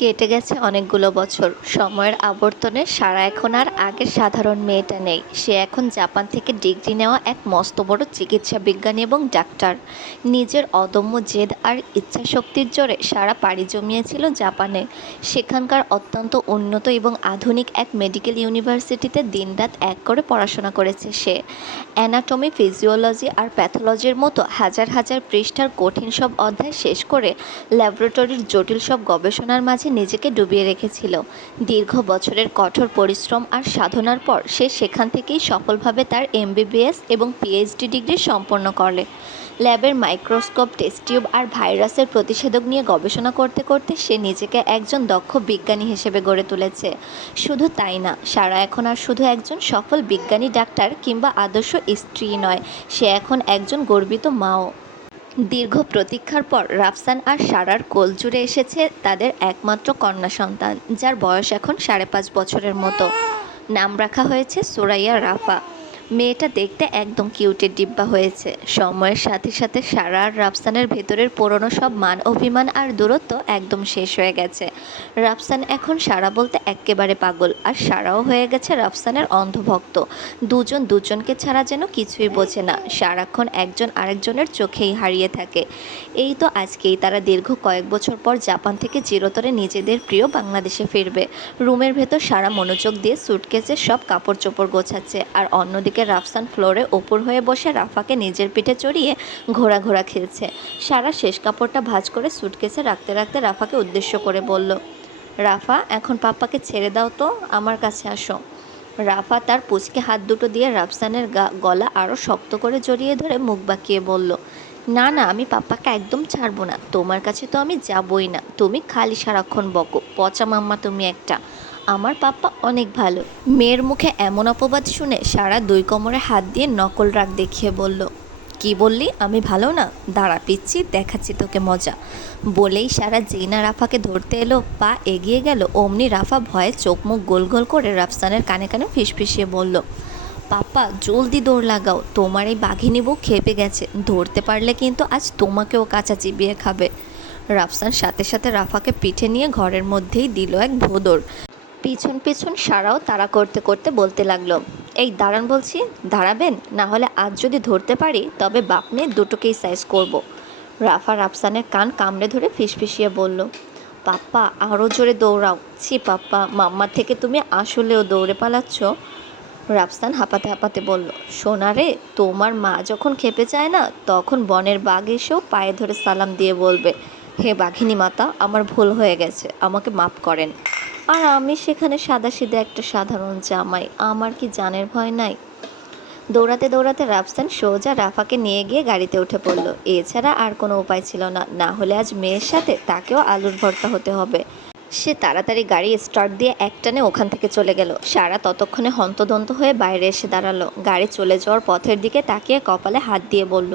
কেটে গেছে অনেকগুলো বছর। সময়ের আবর্তনে সারা এখন আর আগের সাধারণ মেয়েটা নেই। সে এখন জাপান থেকে ডিগ্রি নেওয়া এক মস্ত বড় চিকিৎসা বিজ্ঞানী এবং ডাক্তার। নিজের অদম্য জেদ আর ইচ্ছাশক্তির জোরে সারা পাড়ি জমিয়েছিল জাপানে। সেখানকার অত্যন্ত উন্নত এবং আধুনিক এক মেডিকেল ইউনিভার্সিটিতে দিনরাত এক করে পড়াশোনা করেছে সে। অ্যানাটমি, ফিজিওলজি আর প্যাথোলজির মতো হাজার হাজার পৃষ্ঠার কঠিন সব অধ্যায় শেষ করে ল্যাবরেটরির জটিল সব গবেষণার মাঝে নিজেকে ডুবিয়ে রেখেছিল। দীর্ঘ বছরের কঠোর পরিশ্রম আর সাধনার পর সে সেখান থেকেই সফলভাবে তার এমবিবিএস এবং পিএইচডি ডিগ্রি সম্পন্ন করে। ল্যাবের মাইক্রোস্কোপ, টেস্ট টিউব আর ভাইরাসের প্রতিষেধক নিয়ে গবেষণা করতে করতে সে নিজেকে একজন দক্ষ বিজ্ঞানী হিসেবে গড়ে তুলেছে। শুধু তাই না, সারা এখন আর শুধু একজন সফল বিজ্ঞানী, ডাক্তার কিংবা আদর্শ স্ত্রী নয়, সে এখন একজন গর্বিত মাও। দীর্ঘ প্রতীক্ষার পর রাফসান আর সারার কোল জুড়ে এসেছে তাদের একমাত্র কন্যা সন্তান, যার বয়স এখন 5.5 বছরের মতো। নাম রাখা হয়েছে সুরাইয়া রাফা। মেয়েটা দেখতে একদম কিউটের ডিব্বা হয়েছে। সময়ের সাথে সাথে সারা আর রাফসানের ভেতরের পুরনো সব মান অভিমান আর দূরত্ব একদম শেষ হয়ে গেছে। রাফসান এখন সারা বলতে এক্কেবারে পাগল, আর সারাও হয়ে গেছে রাফসানের অন্ধভক্ত। দুজন দুজনকে ছাড়া যেন কিছুই বোঝে না, সারাক্ষণ একজন আরেকজনের চোখেই হারিয়ে থাকে। এই তো আজকেই তারা দীর্ঘ কয়েক বছর পর জাপান থেকে চিরতরে নিজেদের প্রিয় বাংলাদেশে ফিরবে। রুমের ভেতর সারা মনোযোগ দিয়ে সুটকেসে সব কাপড় চোপড় গোছাচ্ছে, আর অন্যদিকে রাফসান ফ্লোরে ওপর হয়ে বসে রাফাকে নিজের পিঠে চড়িয়ে ঘোরা ঘোরা খেলছে। সারা শেষ কাপড়টা ভাঁজ করে সুটকেসে রাখতে রাখতে রাফাকে উদ্দেশ্য করে বলল, রাফা, এখন পাপ্পাকে ছেড়ে দাও তো, আমার কাছে আসো। রাফা তার পুচকে হাত দুটো দিয়ে রাফসানের গলা আরও শক্ত করে জড়িয়ে ধরে মুখ বাঁকিয়ে বলল, না না, আমি পাপ্পাকে একদম ছাড়বো না, তোমার কাছে তো আমি যাবই না, তুমি খালি সারাক্ষণ বকো, পচা মাম্মা তুমি একটা। আমার পাপ্পা অনেক ভালো। মেয়ের মুখে এমন অপবাদ শুনে সারা দুই কোমরে হাত দিয়ে নকল রাগ দেখিয়ে বলল, কি বললি, আমি ভালো না? দাঁড়া পিচ্ছি, দেখাচ্ছি তোকে মজা। বলেই সারা যেই না রাফাকে ধরতে এলো, পা এগিয়ে গেল, অমনি রাফা ভয়ে চোখ মুখ গোল গোল করে রাফসানের কানে কানে ফিসফিসিয়ে বলল, পাপ্পা জলদি দৌড় লাগাও, তোমার এই বাঘিনী বউ খেপে গেছে, ধরতে পারলে কিন্তু আজ তোমাকেও কাঁচা চিবিয়ে খাবে। রাফসান সাথে সাথে রাফাকে পিঠে নিয়ে ঘরের মধ্যেই দিল এক ভোঁদড়। পিছন পিছন সারাও তাড়া করতে করতে বলতে লাগলো, এই দাঁড়ান বলছি, দাঁড়াবেন, না হলে আজ যদি ধরতে পারি তবে বাপ মেয়ে দুটোকেই সাইজ করব। রাফা রাফসানের কান কামড়ে ধরে ফিসফিসিয়ে বলল, পাপ্পা আরও জোরে দৌড়াও, ছি পাপ্পা, মাম্মা থেকে তুমি আসলেও দৌড়ে পালাচ্ছ। রাফসান হাঁপাতে হাঁপাতে বলল, সোনা রে, তোমার মা যখন খেপে যায় না, তখন বনের বাঘ এসেও পায়ে ধরে সালাম দিয়ে বলবে, হে বাঘিনী মাতা, আমার ভুল হয়ে গেছে, আমাকে মাফ করেন। আর আমি সেখানে সাদাসিধে একটা সাধারণ জামাই, আমার কি জানের ভয় নাই? দৌড়াতে দৌড়াতে রাফসান সোজা রাফাকে নিয়ে গিয়ে গাড়িতে উঠে পড়ল। এছাড়া আর কোনো উপায় ছিল না, না হলে আজ মেয়ের সাথে তাকেও আলুর ভর্তা হতে হবে। সে তাড়াতাড়ি গাড়ি স্টার্ট দিয়ে একটানে ওখান থেকে চলে গেল। সারা ততক্ষণে হন্তদন্ত হয়ে বাইরে এসে দাঁড়ালো। গাড়ি চলে যাওয়ার পথের দিকে তাকিয়ে কপালে হাত দিয়ে বলল,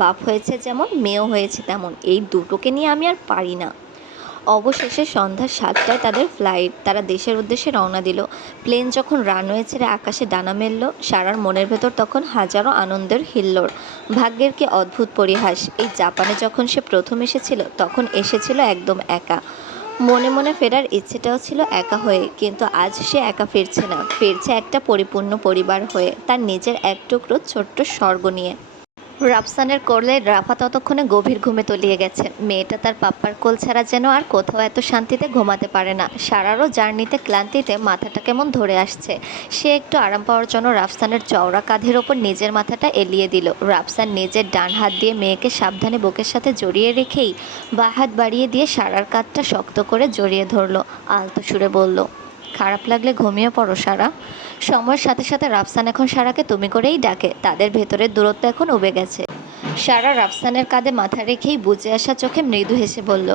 বাপ হয়েছে যেমন, মেয়েও হয়েছে তেমন, এই দুটোকে নিয়ে আমি আর পারি না। অবশেষে সন্ধ্যা 7টায় তাদের ফ্লাইট। তারা দেশের উদ্দেশ্যে রওনা দিল। প্লেন যখন রানওয়ে ছেড়ে আকাশে ডানা মেলল, সারার মনের ভেতর তখন হাজারো আনন্দের হিল্লোড়। ভাগ্যের কি অদ্ভুত পরিহাস, এই জাপানে যখন সে প্রথম এসেছিল তখন এসেছিল একদম একা। মনে মনে ফেরার ইচ্ছেটাও ছিল একা হয়ে, কিন্তু আজ সে একা ফিরছে না, ফিরছে একটা পরিপূর্ণ পরিবার হয়ে, তার নিজের এক টুকরো ছোট্ট স্বর্গ নিয়ে। রাফসানের কোলে রাফা ততক্ষণে গভীর ঘুমে তলিয়ে গেছে। মেয়েটা তার পাপ্পার কোল ছাড়া যেন আর কোথাও এত শান্তিতে ঘুমাতে পারে না। সারারও জার্নিতে ক্লান্তিতে মাথাটা কেমন ধরে আসছে। সে একটু আরাম পাওয়ার জন্য রাফসানের চওড়া কাঁধের ওপর নিজের মাথাটা এলিয়ে দিল। রাফসান নিজের ডান হাত দিয়ে মেয়েকে সাবধানে বুকের সাথে জড়িয়ে রেখেই বাঁ হাত বাড়িয়ে দিয়ে সারার কাঁধটা শক্ত করে জড়িয়ে ধরল। আলতো সুরে বলল, খারাপ লাগলে ঘুমিয়ে পড়ো সারা। সময়ের সাথে সাথে রাফসান এখন সারাকে তুমি করেই ডাকে। তাদের ভেতরের দূরত্ব এখন উবে গেছে। সারা রাফসানের কাঁধে মাথা রেখেই বুজে আসা চোখে মৃদু হেসে বলল,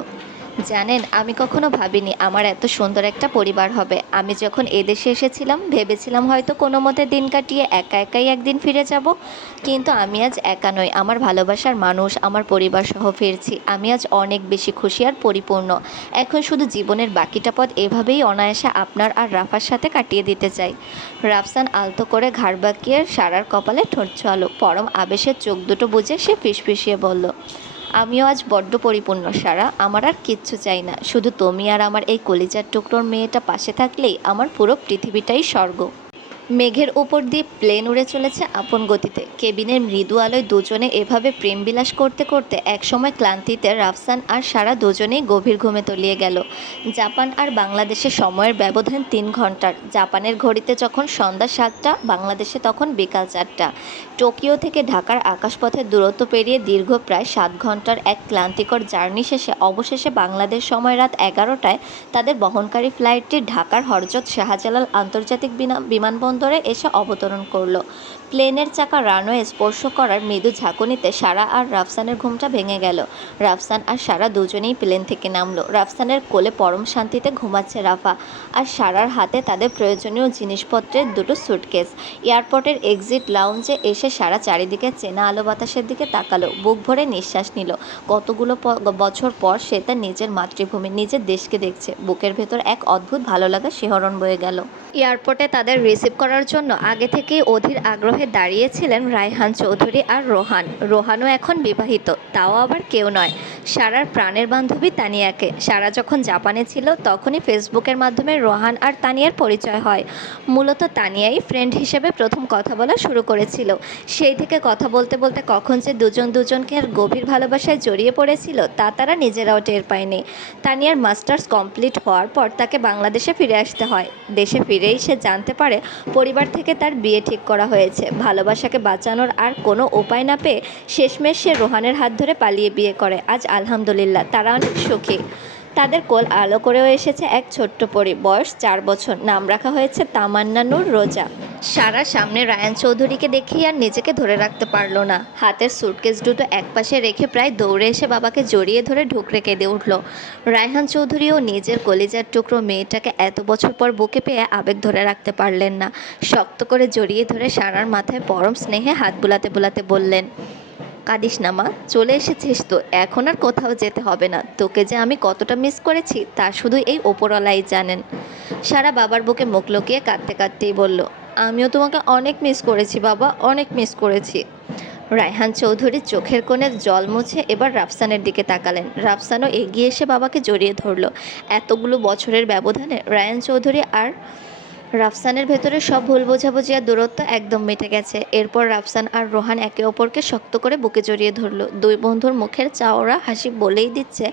জানেন, আমি কখনো ভাবিনি আমার এত সুন্দর একটা পরিবার হবে। আমি যখন এদেশে এসেছিলাম ভেবেছিলাম হয়তো কোনো মতে দিন কাটিয়ে একা একাই একদিন ফিরে যাব, কিন্তু আমি আজ একা নই, আমার ভালোবাসার মানুষ, আমার পরিবার সহ ফিরছি। আমি আজ অনেক বেশি খুশি আর পরিপূর্ণ। এখন শুধু জীবনের বাকিটা পথ এভাবেই অনায়াসে আপনার আর রাফার সাথে কাটিয়ে দিতে চাই। রাফসান আলতো করে ঘাড় বাঁকিয়ে সারার কপালে ঠোঁট ছোঁয়ালো। পরম আবেশের চোখ দুটো বুজে সে ফিসফিসিয়ে বলল, আমিও আজ বড্ড পরিপূর্ণ সারা, আমার আর কিচ্ছু চাই না, শুধু তুমি আর আমার এই কলিজার টুকরোর মেয়েটা পাশে থাকলেই আমার পুরো পৃথিবীটাই স্বর্গ। মেঘের ওপর দিয়ে প্লেন উড়ে চলেছে আপন গতিতে। কেবিনের মৃদু আলোয় দুজনে এভাবে প্রেমবিলাস করতে করতে একসময় ক্লান্তিতে রাফসান আর সারা দুজনেই গভীর ঘুমে তলিয়ে গেল। জাপান আর বাংলাদেশের সময়ের ব্যবধান 3 ঘন্টার। জাপানের ঘড়িতে যখন সন্ধ্যা 7টা, বাংলাদেশে তখন বিকাল 4টা। টোকিও থেকে ঢাকার আকাশপথের দূরত্ব পেরিয়ে দীর্ঘ প্রায় 7 ঘন্টার এক ক্লান্তিকর জার্নি শেষে অবশেষে বাংলাদেশ সময় রাত 11টায় তাদের বহনকারী ফ্লাইটটি ঢাকার হযরত শাহজালাল আন্তর্জাতিক বিমানবন্দরে এসে অবতরণ করলো। প্লেনের চাকা রানওয়ে স্পর্শ করার মৃদু ঝাঁকুনিতে সারা আর রাফসানের ঘুমটা ভেঙে গেল। রাফসান আর সারা দুজনেই প্লেন থেকে নামলো। রাফসানের কোলে পরম শান্তিতে ঘুমাচ্ছে রাফা, আর সারার হাতে তাদের প্রয়োজনীয় জিনিসপত্রের 2টো সুটকেস। এয়ারপোর্টের এক্সিট লাউঞ্জে এসে সারা চারিদিকে চেনা আলো বাতাসের দিকে তাকালো, বুক ভরে নিঃশ্বাস নিল। কতগুলো বছর পর সে তার নিজের মাতৃভূমি, নিজের দেশকে দেখছে। বুকের ভেতর এক অদ্ভুত ভালো লাগা শিহরণ বয়ে গেল। এয়ারপোর্টে তাদের রিসিভ করার জন্য আগে থেকেই অধীর আগ্রহে দাঁড়িয়েছিলেন রায়হান চৌধুরী আর রোহান। রোহানও এখন বিবাহিত, তাও আবার কেউ নয়, সারার প্রাণের বান্ধবী তানিয়াকে। সারা যখন জাপানে ছিল তখনই ফেসবুকের মাধ্যমে রোহান আর তানিয়ার পরিচয় হয়। মূলত তানিয়াই ফ্রেন্ড হিসেবে প্রথম কথা বলা শুরু করেছিল। সেই থেকে কথা বলতে বলতে কখন যে দুজন দুজনকে আর গভীর ভালোবাসায় জড়িয়ে পড়েছিল তা তারা নিজেরাও টের পায়নি। তানিয়ার মাস্টার্স কমপ্লিট হওয়ার পর তাকে বাংলাদেশে ফিরে আসতে হয়। দেশে ফিরেই সে জানতে পারে পরিবার থেকে তার বিয়ে ঠিক করা হয়েছে। ভালোবাসাকে বাঁচানোর আর কোনো উপায় না পেয়ে শেষমেশ সে রোহানের হাত ধরে পালিয়ে বিয়ে করে। আজ আলহামদুলিল্লাহ তারা অনেক সুখী। তাদের কোল আলো করেও এসেছে এক ছোট্ট পরী, বয়স 4 বছর। নাম রাখা হয়েছে তামান্না নূর রোজা। সারা সামনে রায়ান চৌধুরীকে দেখেই আর নিজেকে ধরে রাখতে পারল না। হাতের সুটকেস দুটো একপাশে রেখে প্রায় দৌড়ে এসে বাবাকে জড়িয়ে ধরে ঢুকরে কেঁদে উঠল। রায়হান চৌধুরীও নিজের কলিজার টুকরো মেয়েটাকে এত বছর পর বুকে পেয়ে আবেগ ধরে রাখতে পারলেন না। শক্ত করে জড়িয়ে ধরে সারার মাথায় পরম স্নেহে হাত বুলাতে বুলাতে বললেন, কাঁদিস না মা, চলে এসেছিস তো, এখন আর কোথাও যেতে হবে না। তোকে যে আমি কতটা মিস করেছি তা শুধু এই ওপরওয়ালাই জানেন। সারা বাবার বুকে মুখ লুকিয়ে কাঁদতে কাঁদতেই বলল, আমিও তোমাকে অনেক মিস করেছি বাবা, অনেক মিস করেছি। রায়হান চৌধুরী চোখের কোণে জল মুছে এবার রাফসানের দিকে তাকালেন। রাফসানও এগিয়ে এসে বাবাকে জড়িয়ে ধরল। এতগুলো বছরের ব্যবধানে রায়হান চৌধুরী আর রাফসানের ভেতরে সব ভুল বোঝাবুঝি আর দূরত্ব একদম মিটে গেছে। এরপর রাফসান আর রোহান একে অপরকে শক্ত করে বুকে জড়িয়ে ধরল। দুই বন্ধুর মুখের চাওড়া হাসি বলেই দিচ্ছে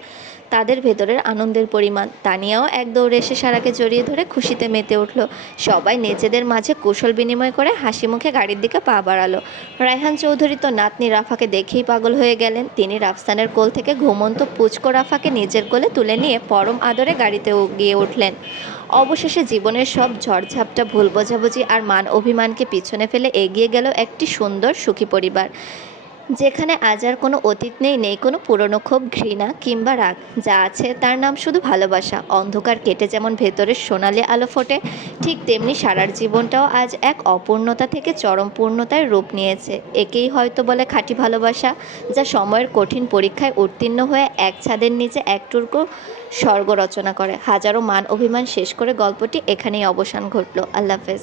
তাদের ভেতরের আনন্দের পরিমাণ। তানিয়াও এক দৌড়ে এসে সারাকে জড়িয়ে ধরে খুশিতে মেতে উঠল। সবাই নিজেদের মাঝে কুশল বিনিময় করে হাসি মুখে গাড়ির দিকে পা বাড়ালো। রায়হান চৌধুরী তো নাতনি রাফাকে দেখেই পাগল হয়ে গেলেন। তিনি রাফসানের কোল থেকে ঘুমন্ত পুচকো রাফাকে নিজের কোলে তুলে নিয়ে পরম আদরে গাড়িতে গিয়ে উঠলেন। অবশেষে জীবনের সব ঝড়ঝাপটা, ভুল বোঝাবুঝি আর মান অভিমানকে পিছনে ফেলে এগিয়ে গেল একটি সুন্দর সুখী পরিবার, যেখানে আজ আর কোনো অতীত নেই, নেই কোনো পুরনো ক্ষোভ, ঘৃণা কিংবা রাগ। যা আছে তার নাম শুধু ভালোবাসা। অন্ধকার কেটে যেমন ভেতরের সোনালি আলো ফোটে, ঠিক তেমনি সারার জীবনটাও আজ এক অপূর্ণতা থেকে চরম পূর্ণতায় রূপ নিয়েছে। একেই হয়তো বলে খাঁটি ভালোবাসা, যা সময়ের কঠিন পরীক্ষায় উত্তীর্ণ হয়ে এক ছাদের নিচে একটুকু স্বর্গ রচনা করে। হাজারো মান অভিমান শেষ করে গল্পটি এখানেই অবসান ঘটল। আল্লাহ হাফেজ।